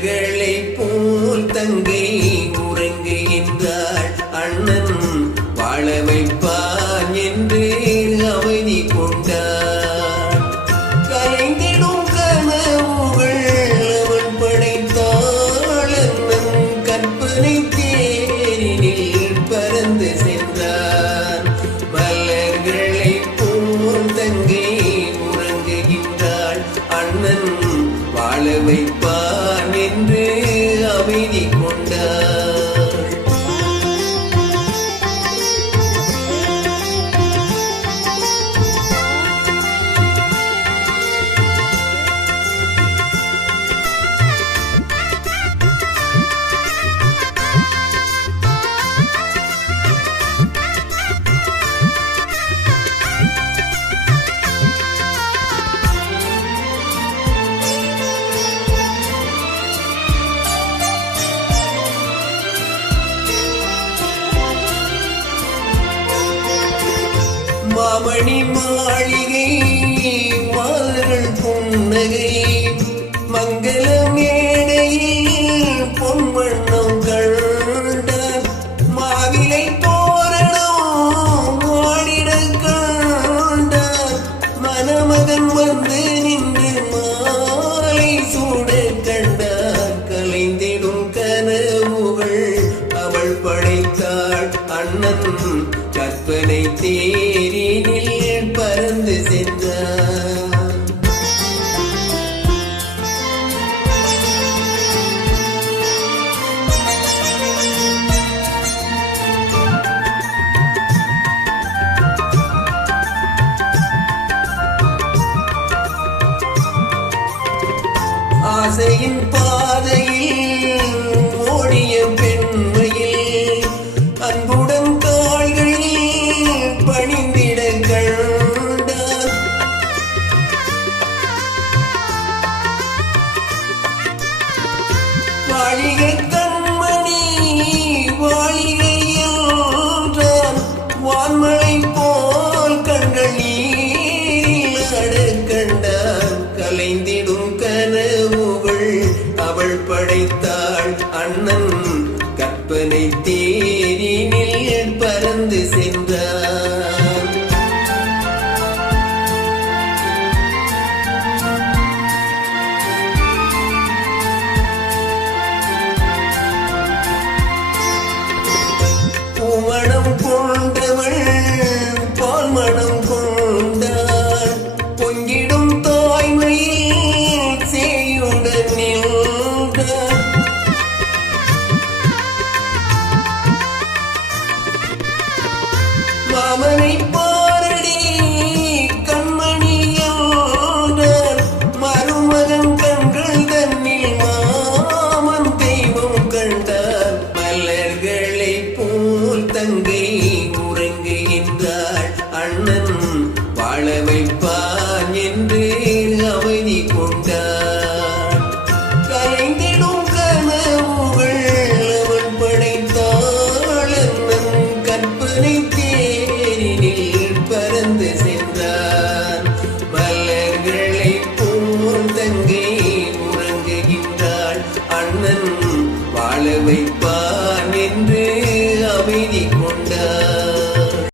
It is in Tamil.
மலர்களை போல் தங்கை உறங்குகின்றாள் அண்ணன் வாழ வைப்பான் என்று அமைதி கொண்டார் கலைந்திடும் கனவுகள் அவன் படைத்தாள். அண்ணன் கற்பனை தேரினில் பறந்து சென்றான். மலர்களை போல் தங்கை உறங்குகின்றாள். அண்ணன் வாழ வைப்பான் என்று அமைதி மாமணி மாளிகை மாதர்கள் புன்னகை மங்கள மேடையில் பொன்வண்ணம் கண்ட மாவிலை தோரணம் மாடிட கண்ட மணமகன் வந்து நின்று மாலை சூட கண்டார் கலைந்திடும் கனவுகள் அவள் படைத்தாள் அண்ணன் கற்பனை தே ஆசையின் பாதையில் ஓடிய பெண்மையில் அன்புடன் தாள்களில் பணிந்திட கண்டார். வாழிகை கண்மணி வாழிகை என்றான். வான்மழை போல் கண்கள் நீரில் கலைந்திடும் கனவு அவள் படைத்தாள் அண்ணன். கற்பனை தேரினில் பறந்து சென்றான் உமணம் கொண்டவள் மாமனை அண்ணன்